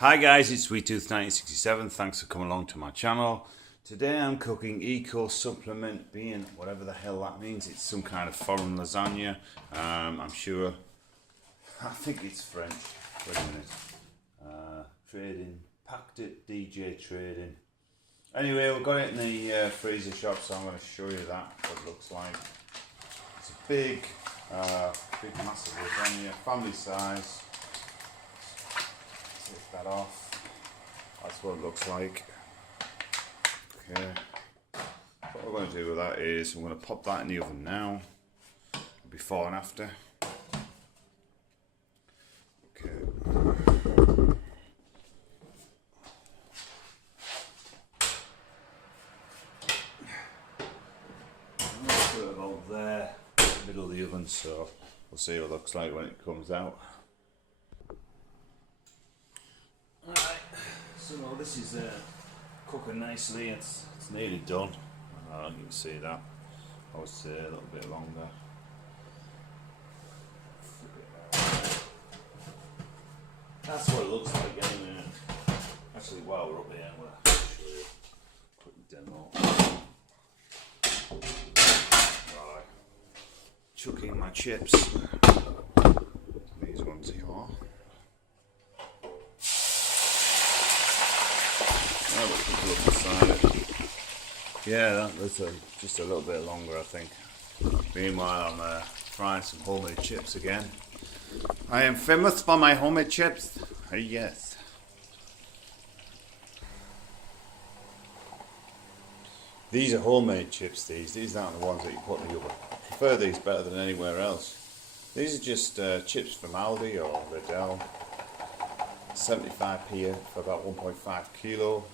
Hi guys, it's SweetTooth1967. Thanks for coming along to my channel. Today I'm cooking eco supplement, being whatever the hell that means. It's some kind of foreign lasagna. I'm sure. I think it's French. Wait a minute. Trading, packed it, DJ Trading. Anyway, we've got it in the freezer shop, so I'm going to show you that what it looks like. It's a big, massive lasagna, family size. Take that off. That's what it looks like. Okay. What we're going to do with that is I'm going to pop that in the oven now. Before and after. Okay. I'm going to put it about there, in the middle of the oven, so we'll see what it looks like when it comes out. Alright, so this is cooking nicely. It's nearly done. You can see that. I would say a little bit longer. That's what it looks like anyway. Actually, while we're up here, I'm going to show you a quick demo. Right. Chucking my chips. These ones here. Yeah, that's just a little bit longer, I think. Meanwhile, I'm frying some homemade chips again. I am famous for my homemade chips. Yes. These are homemade chips, these aren't the ones that you put in the oven. I prefer these better than anywhere else. These are just chips from Aldi or Lidl. 75p for about 1.5 kilo.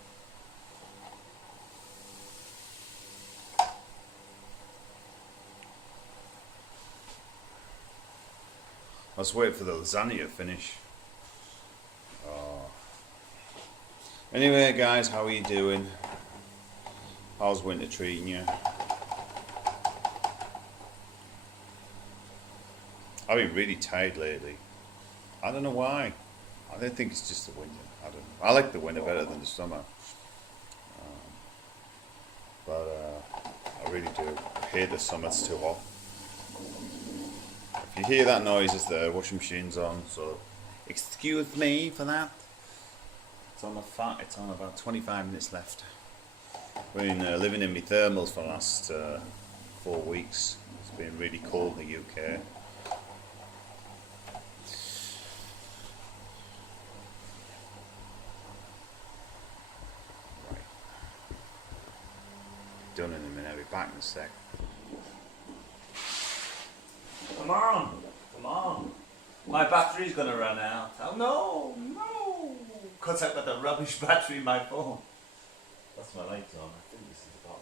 Let's wait for the lasagna to finish. Anyway guys, how are you doing? How's winter treating you? I've been really tired lately. I don't know why. I don't think it's just the winter. I don't know. I like the winter better than the summer. I really do. I hate the summer, it's too hot. If you hear that noise, it's the washing machine's on, so excuse me for that. It's on about 25 minutes left. Been living in my thermals for the last 4 weeks. It's been really cold in the UK. Done in a minute, I'll be back in a sec. Come on. My battery's gonna run out. Oh no! Because I've got the rubbish battery in my phone. That's my lights on. I think this is about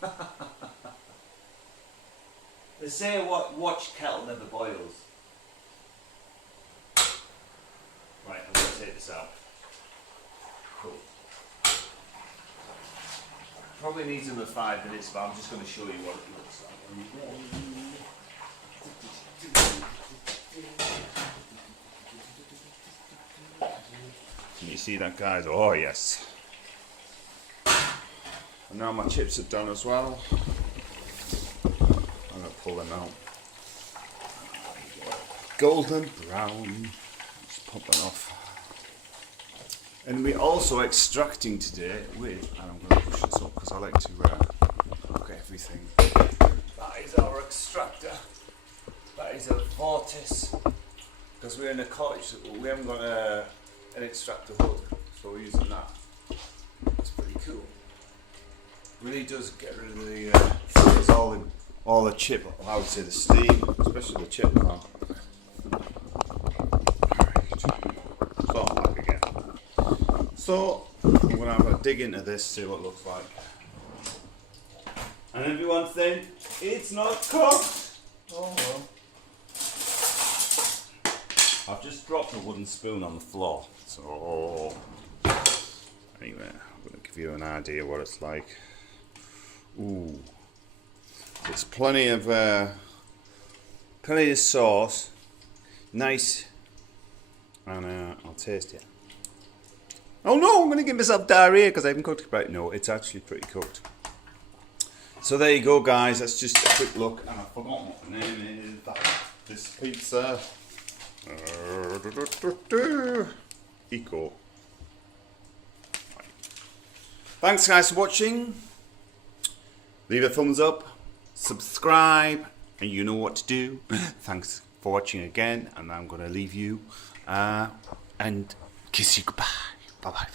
done. They say watch kettle never boils. Right, I'm going to take this out. Cool. Probably needs another 5 minutes, but I'm just going to show you what it looks like. Can you see that, guys? Oh, yes. And now my chips are done as well. I'm going to pull them out. Golden brown. Pop that off. And we're also extracting today with, and I'm going to push this up because I like to look at everything. That is our extractor. That is a Vortis. Because we're in a cottage, we haven't got an extractor hood, so we're using that. It's pretty cool. Really does get rid of the all the chip. I would say the steam, especially the chip pan. So, I'm going to have a dig into this, see what it looks like. And everyone's saying, it's not cooked! Oh well. I've just dropped a wooden spoon on the floor. So, anyway, I'm going to give you an idea what it's like. Ooh. It's It's plenty of sauce. Nice. And I'll taste it. Oh no, I'm going to give myself diarrhea because I haven't cooked it right. No, it's actually pretty cooked. So there you go, guys. That's just a quick look. And I've forgotten what the name is. This pizza. Eco. Thanks, guys, for watching. Leave a thumbs up. Subscribe. And you know what to do. Thanks for watching again. And I'm going to leave you. And kiss you goodbye. Bye-bye.